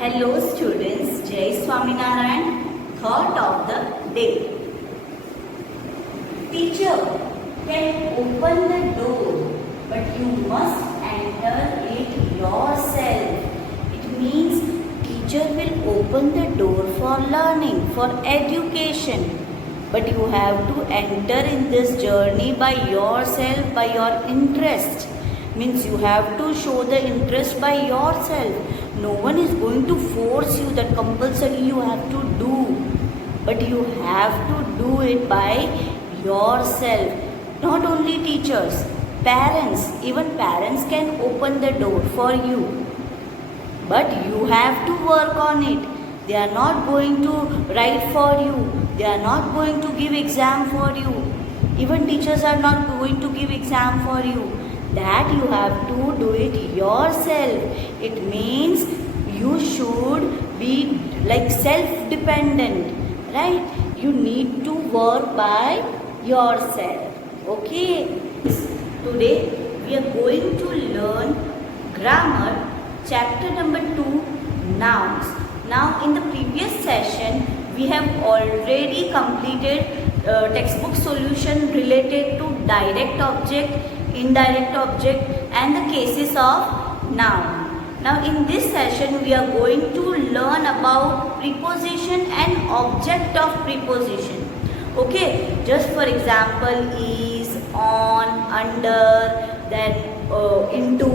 Hello students, Jai Swaminarayan, thought of the day. Teacher can open the door, but you must enter it yourself. It means teacher will open the door for learning, for education. But you have to enter in this journey by yourself, by your interest. Means you have to show the interest by yourself. No one is going to force you that compulsory you have to do. But you have to do it by yourself. Not only teachers, parents, even parents can open the door for you. But you have to work on it. They are not going to write for you. They are not going to give exam for you. Even teachers are not going to give exam for you. That you have to do it yourself. It means you should be like self-dependent, right? You need to work by yourself. Okay? Today we are going to learn grammar chapter number 2, nouns. Now in the previous session we have already completed textbook solution related to direct object, indirect object and the cases of noun. Now in this session we are going to learn about preposition and object of preposition. Okay, just for example, is, on, under, then into.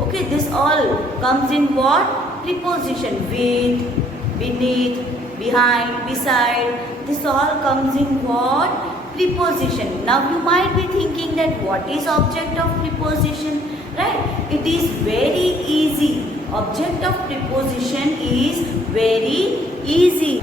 Okay, this all comes in what? Preposition. With, beneath, behind, beside. This all comes in what? Preposition. Now you might be thinking that what is object of preposition, right? It is very easy. Object of preposition is very easy.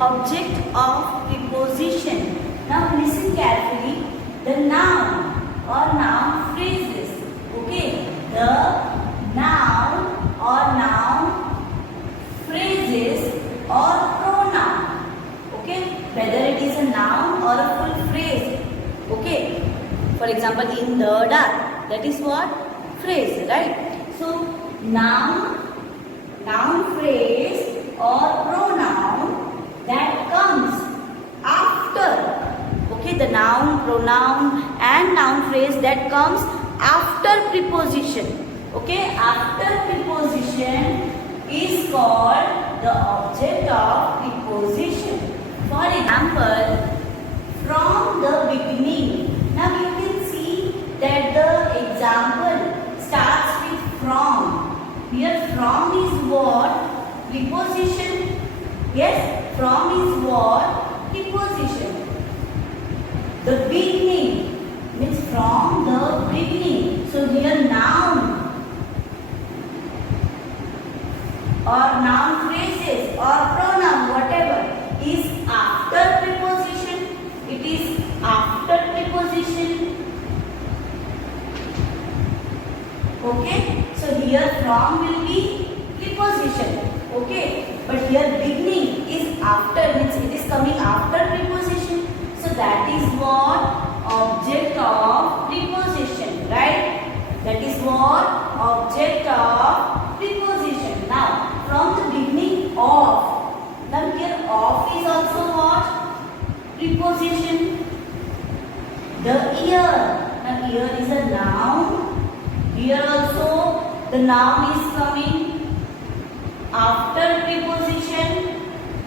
Object of preposition. Now listen carefully. The noun or noun phrases. Okay, the noun or noun phrases or pronoun. Okay, whether it is a noun or a full phrase. Okay, for example, in the dark, that is what? Phrase, right? So, noun phrase or pronoun that comes after. Okay, the noun, pronoun and noun phrase that comes after preposition. Okay, after preposition is called the object of preposition. For example, from the beginning. Now you can see that the example starts with from. Here from is what? Preposition. Yes, from is what? Preposition. The beginning means from the beginning. So here noun or noun phrases or pronoun whatever is after preposition. It is after preposition. Okay. So here from will be preposition. Okay. But here beginning is after, means it is coming after preposition. So that is what? Object of preposition. Right? That is what? Object of preposition. Now from the beginning of. Now here of is also what? Preposition. The ear. Now ear is a noun. Here also the noun is coming after preposition.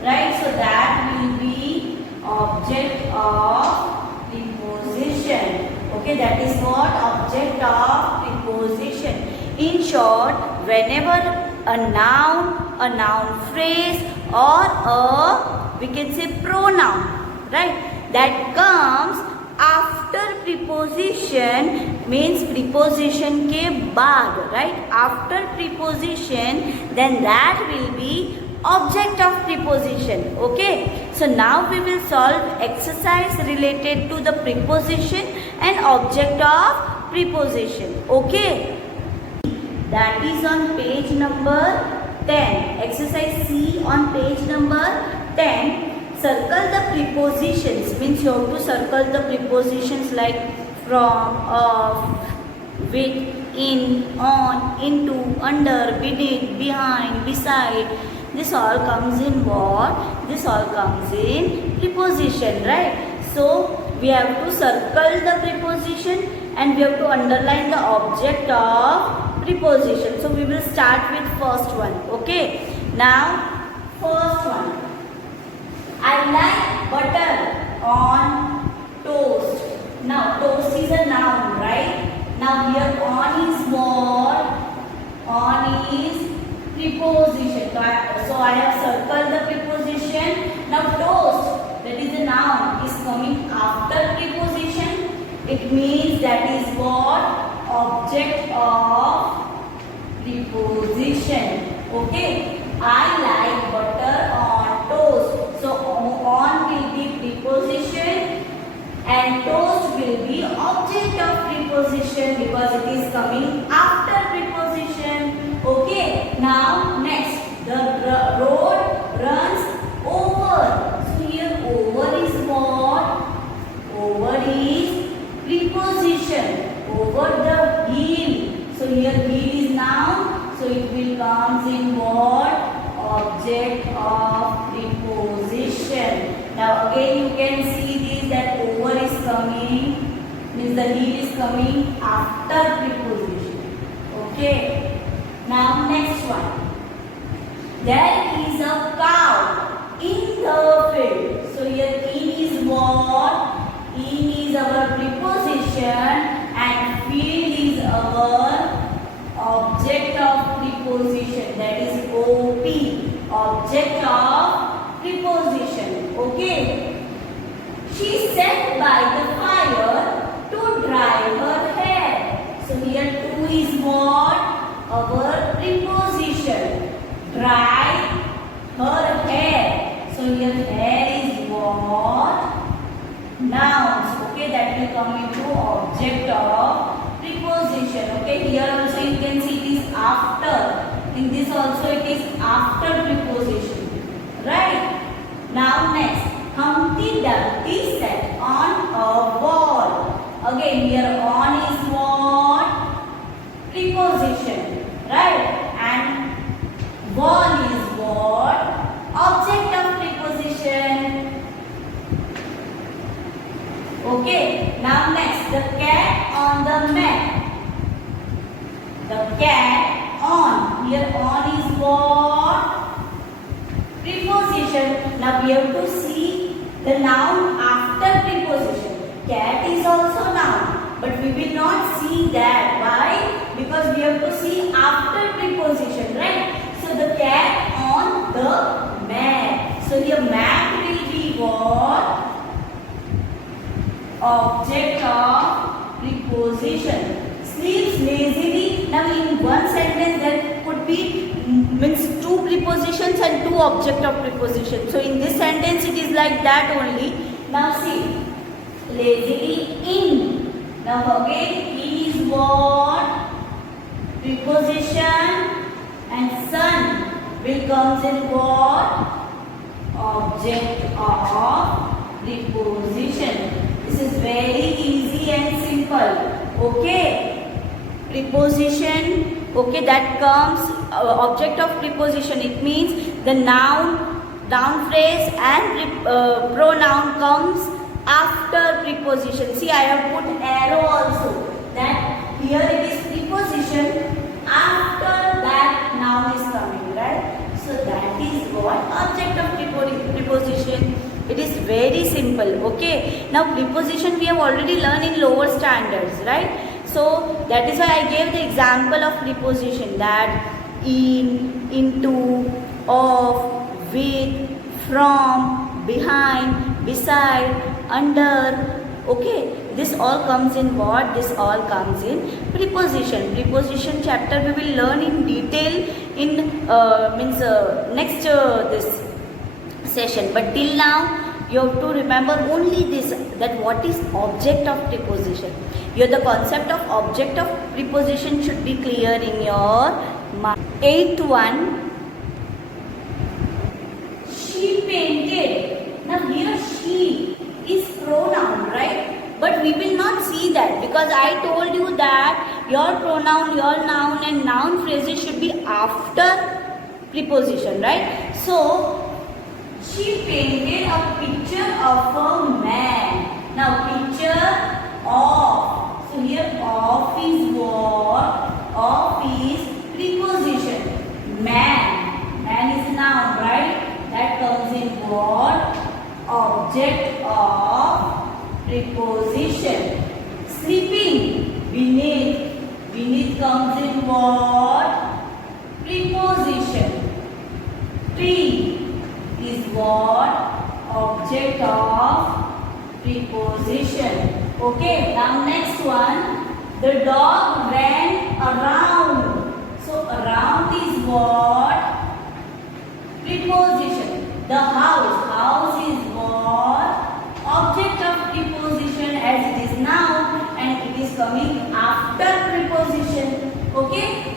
Right? So that will be object of preposition. Okay, that is what? Object of preposition. In short, whenever a noun phrase or we can say pronoun, right, that comes after preposition means preposition ke baad, right, after preposition, then that will be object of preposition. Okay, so now we will solve exercise related to the preposition and object of preposition. Okay, that is on page number 10. Exercise C on page number 10. Circle the prepositions. Means you have to circle the prepositions like from, of, with, in, on, into, under, beneath, behind, beside. This all comes in what? This all comes in preposition, right? So we have to circle the preposition and we have to underline the object of preposition. So we will start with first one. Okay. Now first one. I like butter on toast. Now toast is a noun, right? Now here on is what? On is preposition. So I have circled the preposition. Now toast, that is a noun, is coming after preposition. It means that is what? Object of preposition. Okay. I like butter on toast. So on will be preposition and toast will be object of preposition because it is coming after preposition. Okay. Now next, the road runs over. So here over is what? Over is preposition. Over the hill. So here hill is noun. So it will comes in what? Object of preposition. Now again you can see this that over is coming, means the hill is coming after preposition. Okay. Now next one. There is a cow in the field. So here in is what? In is our preposition and field is our object of preposition, that is OP, object of preposition. Okay. She sat by the fire to dry her hair. So here to is what? Our preposition. Dry her hair. So here hair is what? Nouns. Okay, that will come into object of preposition. Okay, here also you can see it is after. In this also it is after preposition. Right? Now next, Humpty Dumpty sat on a wall. Again here on is what? Preposition. Right? And wall is what? Object of preposition. Okay, now next, the cat on the mat. The cat on. Here on is what? Preposition. Now we have to see the noun after preposition. Cat is also noun, but we will not see that. Why? Because we have to see after preposition, right? So the cat on the mat. So here mat will be what? Object of preposition. Sleeps lazily. Now in one sentence there could be means two prepositions and two object of preposition. So in this sentence it is like that only. Now see, lazily in. Now again in is what? Preposition and sun will comes in what? Object of preposition. This is very easy and simple. Okay. Preposition. Okay, that comes object of preposition. It means the noun phrase and pronoun comes after preposition. See, I have put arrow also. That here it is preposition. After that noun is coming, right? So that is what? Object of preposition. It is very simple. Okay. Now preposition we have already learned in lower standards, right? So that is why I gave the example of preposition, that in, into, of, with, from, behind, beside, under. Okay. This all comes in what? This all comes in preposition. Preposition chapter we will learn in detail in next this session. But till now you have to remember only this, that what is object of preposition. Here the concept of object of preposition should be clear in your mind. 8th one. She painted. Now here she is pronoun, right? But we will not see that because I told you that your pronoun, your noun and noun phrases should be after preposition, right? So she painted a picture of a man. Now picture of. So here of is what? Of is preposition. Man. Man is noun, right? That comes in what? Object of preposition. Sleeping. Beneath. Beneath comes in what? Preposition. Tree is what? Object of preposition. Okay, now next one. The dog ran around. So around is what? Preposition. The house. House is what? Object of preposition, as it is noun and it is coming after preposition. Okay?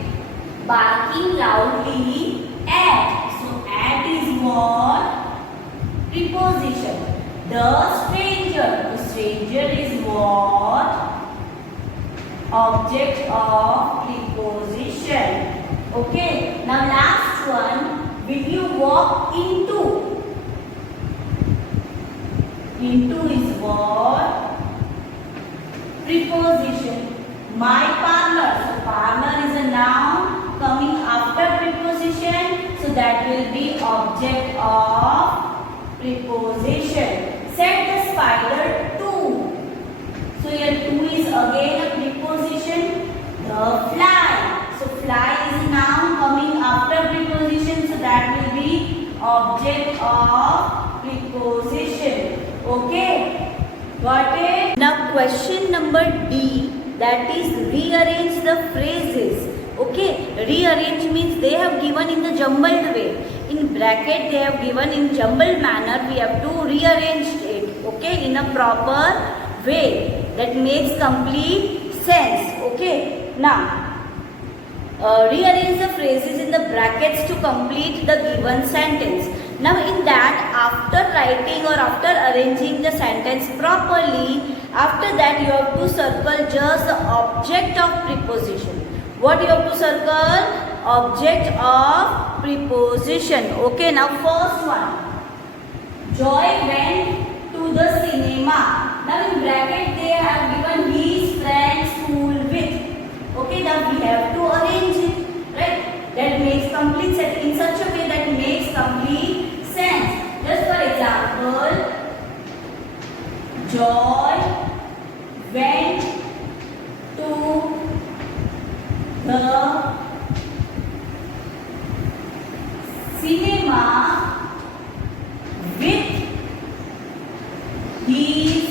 Barking loudly at. So at is what? Preposition. The stranger. The stranger is what? Object of preposition. Okay. Now last one. Will you walk into? Into is what? Preposition. My parlor. So parlor is a noun coming after preposition. So that will be object of preposition. Set the spider to. So here to is again a preposition. The fly. So fly is a noun coming after preposition. So that will be object of preposition. Okay, got it? Now question number D, that is rearrange the phrases. Okay, rearrange means they have given in the jumbled way. In bracket they have given in jumbled manner. We have to rearrange it. Okay, in a proper way that makes complete sense. Okay, now rearrange the phrases in the brackets to complete the given sentence. Now in that, after writing or after arranging the sentence properly, after that you have to circle just the object of preposition. What you have to circle? Object of preposition. Okay, now first one. Joy went to the cinema. Now in bracket they have given his friend school with. Okay, now we have to arrange it. Right? That makes complete sense. In such a way that makes complete sense. Just for example, Joy went to the cinema with his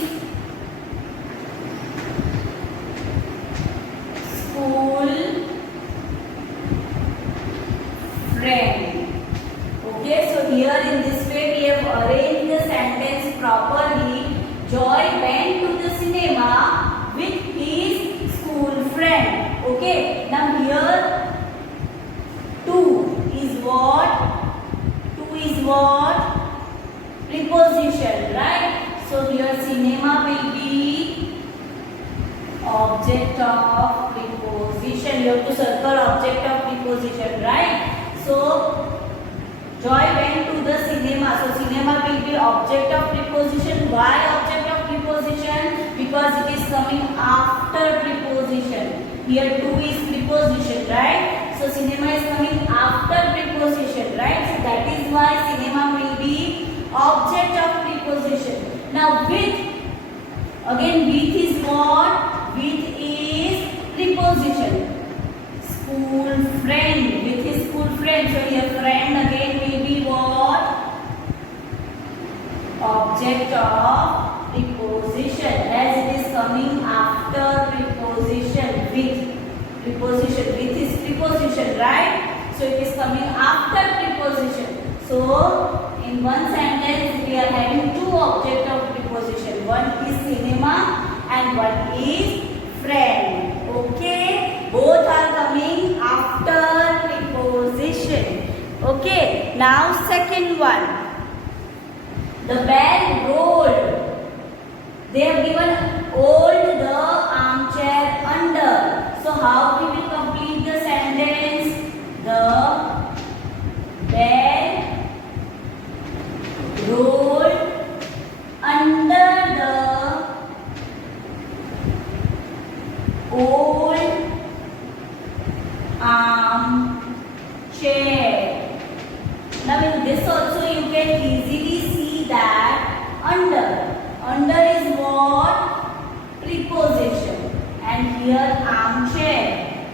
school friend. Okay, so here in this way we have arranged the sentence properly. Joy went to the cinema with his school friend. Okay, now here to is what? To is what? Preposition, right? So here cinema will be object of preposition. You have to circle object of preposition, right? So Joy went to the cinema. So cinema will be object of preposition. Why object of preposition? Because it is coming after preposition. Here to is preposition, right? So cinema is coming after preposition, right? So that is why cinema will be object of preposition. Now with, again with is what? With is preposition. School friend, with his school friend. So here friend again will be what? Object of preposition, as it is coming after preposition. With preposition, with is preposition, right? So it is coming after preposition. So in one sentence we are having two object of preposition. One is cinema and one is friend. Okay, both are coming after preposition. Okay, now second one. The bell rolled. They have given hold the armchair under. So how we will complete the sentence? The Now in this also you can easily see that under. Under is what? Preposition. And here armchair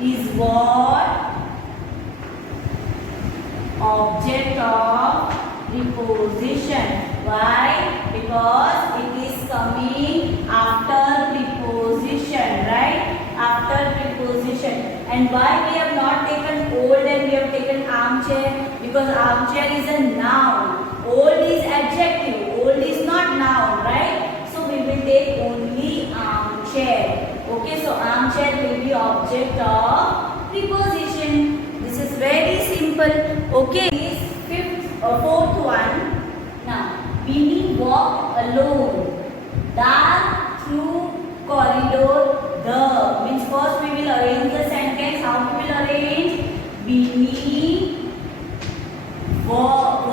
is what? Object of preposition. Why? Because it is coming after preposition, right? After preposition. And why we have not taken old and we have taken armchair? Because armchair is a noun. Old is adjective. Old is not noun, right? So we will take only armchair. Okay, so armchair will be object of preposition. This is very simple. Okay, this fourth one. Now, Winnie walked alone. Dark through corridor. The means first we will arrange the sentence. How we will arrange? Winnie walked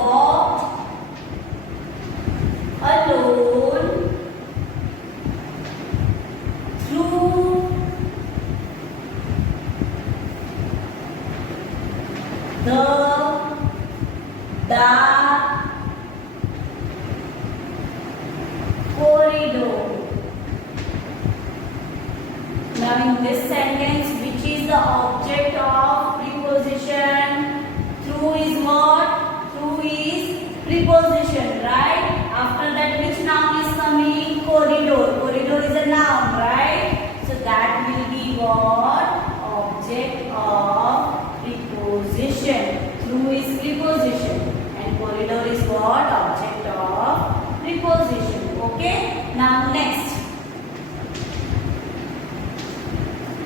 alone through the dark corridor. Now in this sentence, which is the object of preposition? Through is what? Through is preposition, right? After that, which noun is coming? Corridor. Corridor is a noun, right? So that will be what? Object of preposition. Through is preposition. And corridor is what? Object of preposition. Okay? Now next.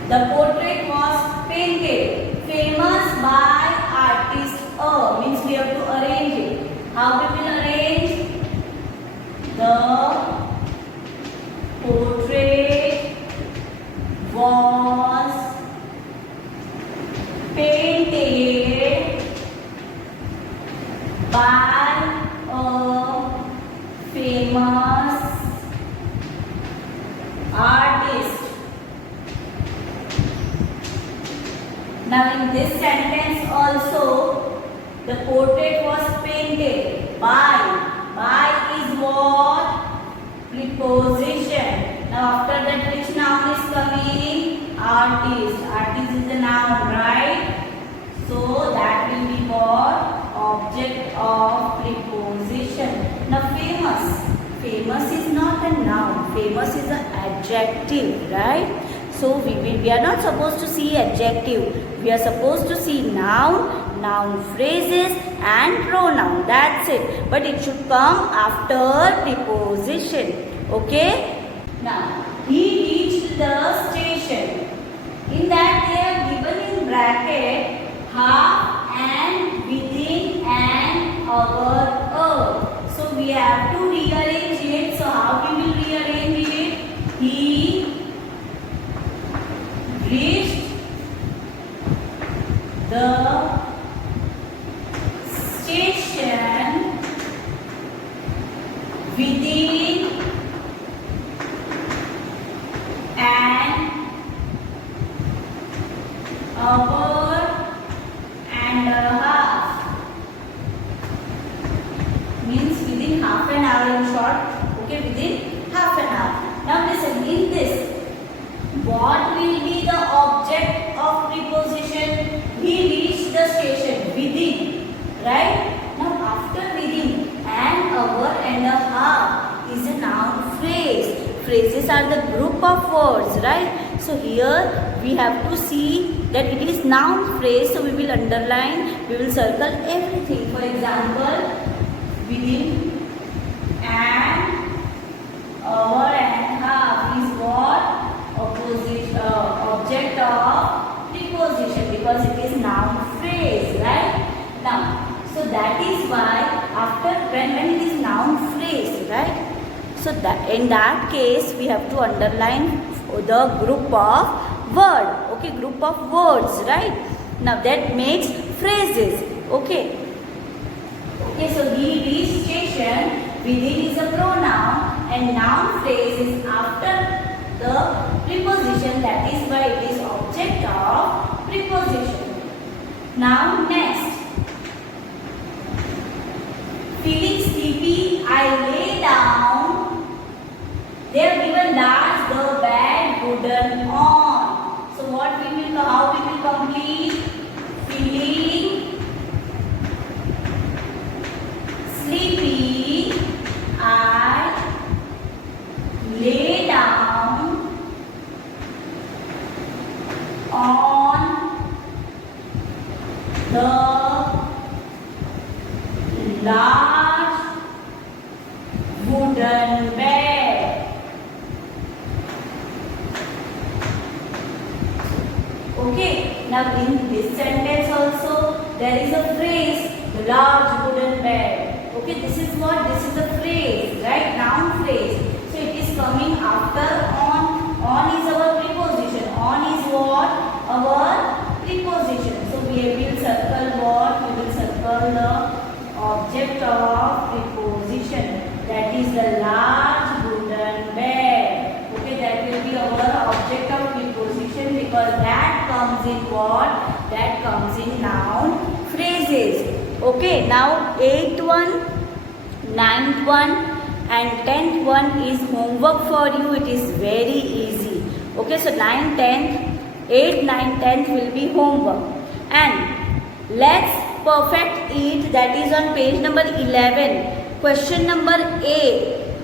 The portrait was painted. Famous by artist A. Means we have to arrange it. How we will arrange? The portrait was painted by a famous artist. Now in this sentence also, the portrait was painted by. By is what? Preposition. Now after that, which noun is coming? Artist. Artist is a noun, right? So that will be what? Object of preposition. Now famous. Famous is not a noun. Famous is an adjective, right? So we are not supposed to see adjective. We are supposed to see noun, noun phrases and pronoun. That's it. But it should come after preposition. Okay? Now, he reached the station. In that they are given in bracket half and within an hour of. So we have to rearrange it. So how we will rearrange it? He reached the station within an hour and a half. Means within half an hour in short. Okay, within half an hour. Now listen, in this, what will be the object of preposition? He reached the station within, right? Now after within, an hour and a half is a noun phrase. Phrases are the group of words, right? So here we have to see that it is noun phrase. So we will underline, we will circle everything. For example, within an hour and a half is what? Object of preposition, because it is noun phrase, right? Now, so that is why after when it is noun phrase, right? So that in that case we have to underline the group of word. Okay, group of words, right? Now that makes phrases. Okay. Okay, so he reached station. Within is a pronoun and noun phrase is after the preposition. That is why it is object of preposition. Now next, I lay down. They have given large the bed wooden on. So what we will, how we will complete? Feeling sleepy, I lay down on the large wooden bed. Okay, now in this sentence also there is a phrase, the large wooden bed. Okay, this is what? This is a phrase, right? Noun phrase. So it is coming after on. On is our preposition. On is what? Our preposition. So we will circle what? We will circle the object of preposition. That is the large wooden bed. Okay, that will be our object of preposition because that comes in what? That comes in noun phrases. Okay, now 8th one, 9th one and 10th one is homework for you. It is very easy. Okay, so 9th, 10th, 8th, 9th, 10th will be homework. And let's perfect it. That is on page number 11. Question number A.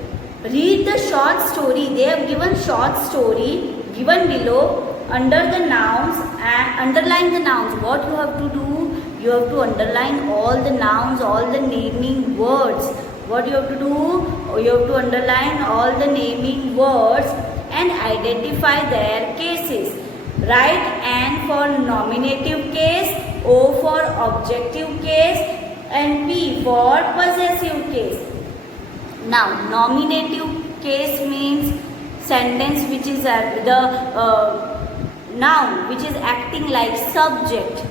Read the short story. They have given short story given below under the nouns and underline the nouns. What you have to do? You have to underline all the nouns, all the naming words. What you have to do? You have to underline all the naming words and identify their cases. Write N for nominative case, O for objective case and P for possessive case. Now, nominative case means sentence which is the noun which is acting like subject.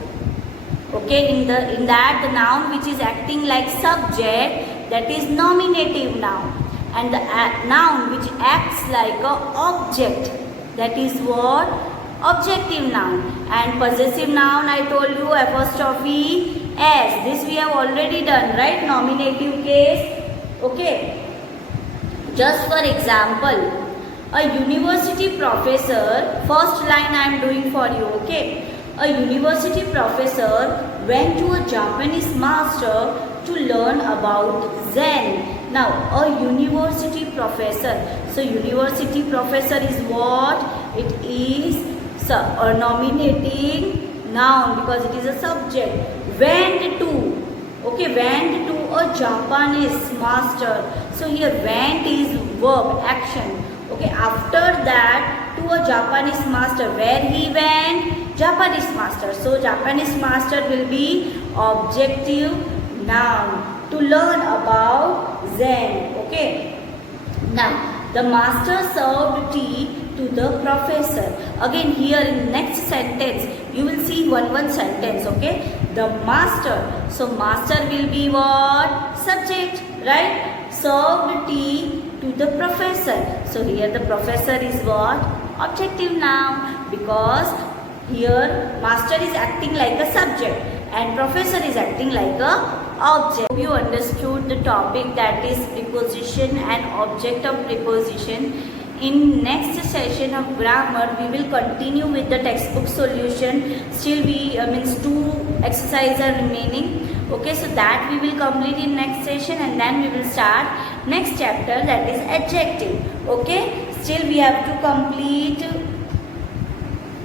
Okay, in that the noun which is acting like subject, that is nominative noun, and the noun which acts like a object, that is what? Objective noun. And possessive noun, I told you, apostrophe S. This we have already done, right? Nominative case. Okay, just for example, a university professor, first line I am doing for you. Okay, a university professor went to a Japanese master to learn about Zen. Now, a university professor. So, university professor is what? It is a nominating noun because it is a subject. Went to. Okay, went to a Japanese master. So, here went is verb, action. Okay, after that to a Japanese master. Where he went? Japanese master. So, Japanese master will be objective noun. To learn about Zen. Okay. Now, the master served tea to the professor. Again, here in next sentence, you will see one sentence. Okay. The master. So, master will be what? Subject. Right? Served tea to the professor. So, here the professor is what? Objective noun. Because here master is acting like a subject and professor is acting like a object. You understood the topic, that is preposition and object of preposition. In next session of grammar, we will continue with the textbook solution. Still means 2 exercises are remaining. Okay, so that we will complete in next session and then we will start next chapter, that is adjective. Okay, still we have to complete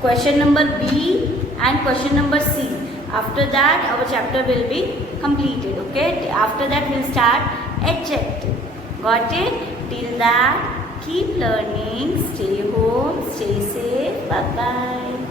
question number B and question number C. After that our chapter will be completed. Okay, after that we will start adjective. Got it? Till that, keep learning, stay home, stay safe, bye bye.